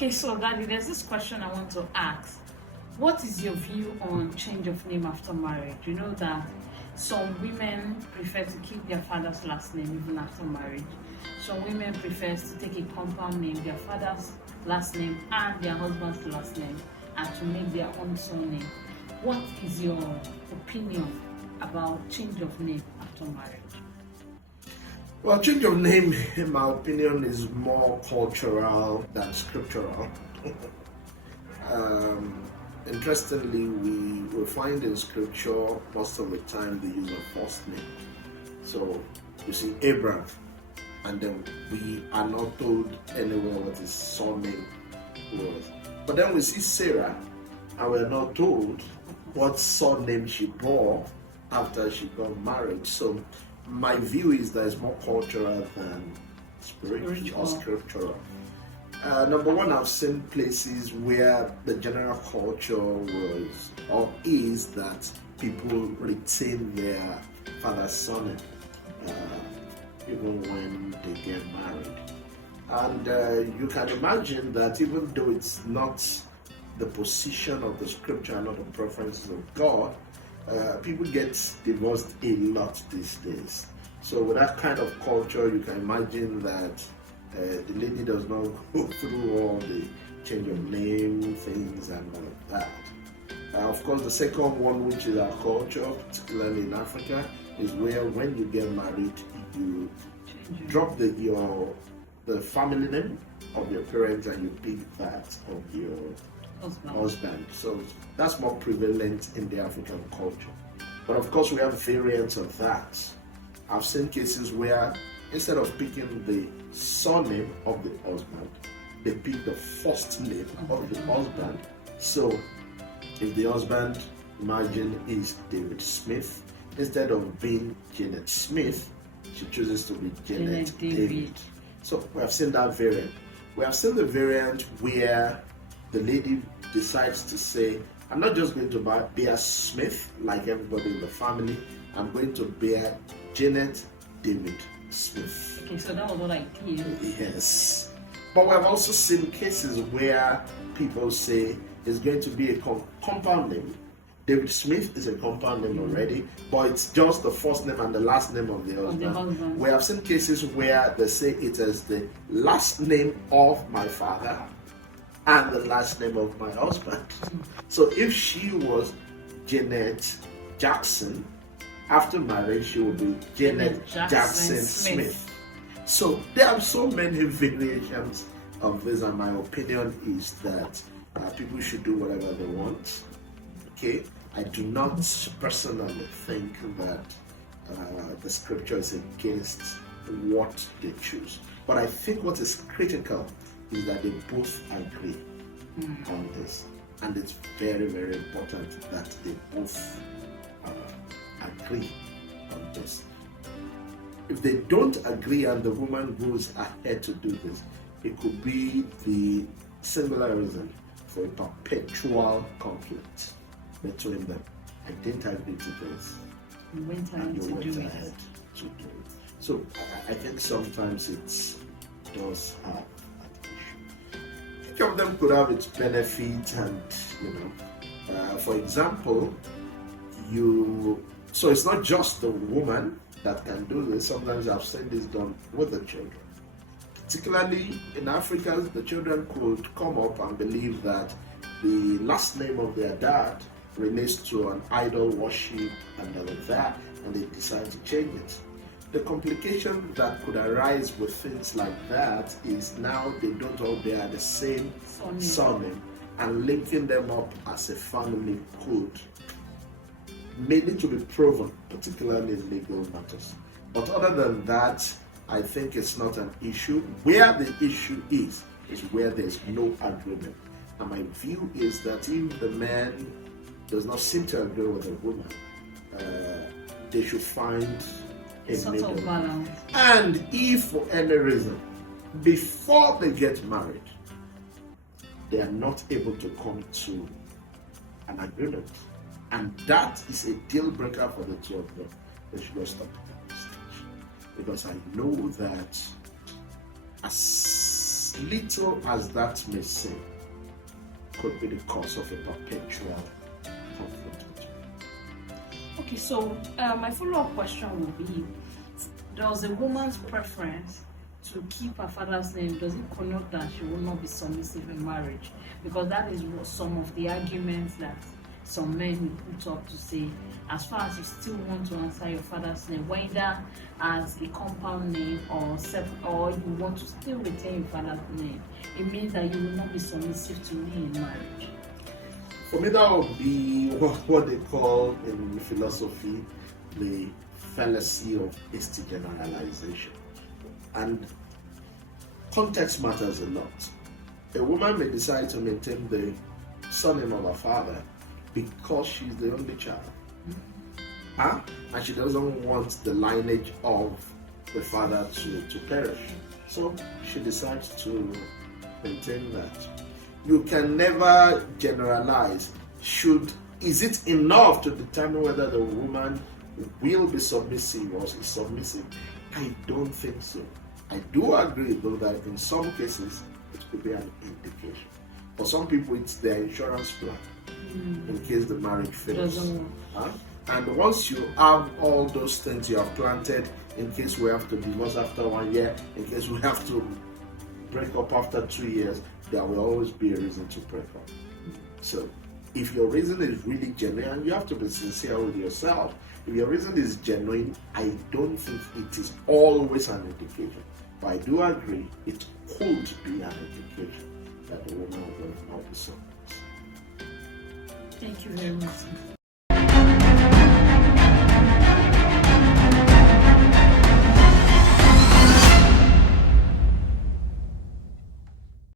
Okay, so Daddy, there's this question I want to ask. What is your view on change of name after marriage? You know that some women prefer to keep their father's last name even after marriage. Some women prefer to take a compound name, their father's last name and their husband's last name, and to make their own surname. What is your opinion about change of name after marriage? Well, change of name, in my opinion, is more cultural than scriptural. Interestingly, we will find in scripture most of the time the use of first name. So you see Abraham, and then we are not told anywhere what his surname was. But then we see Sarah, and we're not told what surname she bore after she got married. So my view is that it's more cultural than spiritual or scriptural. Number one, I've seen places where the general culture was or is that people retain their father's surname even when they get married. And you can imagine that even though it's not the position of the scripture and not the preferences of God, people get divorced a lot these days. So with that kind of culture, you can imagine that the lady does not go through all the change of name things and all of that. Of course, the second one, which is our culture, particularly in Africa, is where when you get married, you drop the family name of your parents and you pick that of your husband. So that's more prevalent in the African culture. But of course, we have variants of that. I've seen cases where instead of picking the surname of the husband, they pick the first name of the husband. So if the husband, imagine, is David Smith, instead of being Janet Smith, she chooses to be Janet David. So we have seen that variant. We have seen the variant where the lady decides to say, I'm not just going to bear Smith like everybody in the family, I'm going to bear Janet David Smith. Okay, so that was what I did. Yes. But we have also seen cases where people say it's going to be a compound name. David Smith is a compound name already, but it's just the first name and the last name of the husband. We have seen cases where they say it is the last name of my father and the last name of my husband. So if she was Janet Jackson, after marriage she would be Janet Jackson Smith. So there are so many variations of this, and my opinion is that people should do whatever they want. Okay, I do not personally think that the scripture is against what they choose, but I think what is critical is that they both agree on this, and it's very, very important that they both agree on this. If they don't agree and the woman goes ahead to do this, it could be the singular reason for a perpetual conflict between them. I didn't agree to this. You went ahead to do it. So I think sometimes it does have an issue. Each of them could have its benefit, and for example, so it's not just the woman that can do this. Sometimes I've seen this done with the children. Particularly in Africa, the children could come up and believe that the last name of their dad relates to an idol worship and all of that, and they decide to change it. The complication that could arise with things like that is now they don't all bear the same surname, and linking them up as a family could may need to be proven, particularly in legal matters. But other than that, I think it's not an issue. Where the issue is where there's no agreement. And my view is that if the man does not seem to agree with the woman, they should find a middle balance. And if for any reason, before they get married, they are not able to come to an agreement, and that is a deal breaker for the two of them, they should just stop at this stage. Because I know that as as little as that may seem, could be the cause of a perpetual conflict. Okay, so my follow-up question will be, does a woman's preference to keep her father's name, does it connote that she will not be submissive in marriage? Because that is what some of the arguments that some men will put up to say, as far as you still want to answer your father's name, whether as a compound name or you want to still retain your father's name, it means that you will not be submissive to me in marriage. For me, that would be what they call in philosophy the fallacy of hasty generalization. And context matters a lot. A woman may decide to maintain the surname of her father because she's the only child. And she doesn't want the lineage of the father to perish. So she decides to maintain that. You can never generalize. Is it enough to determine whether the woman will be submissive or is submissive? I don't think so. I do agree, though, that in some cases it could be an indication. For some people, it's their insurance plan in case the marriage fails. And once you have all those things you have planted, in case we have to divorce after 1 year, in case we have to break up after 2 years, there will always be a reason to break up. So, if your reason is really genuine, you have to be sincere with yourself. If your reason is genuine, I don't think it is always an indication. But I do agree it could be an indication that the woman will not be submissive. Thank you very much.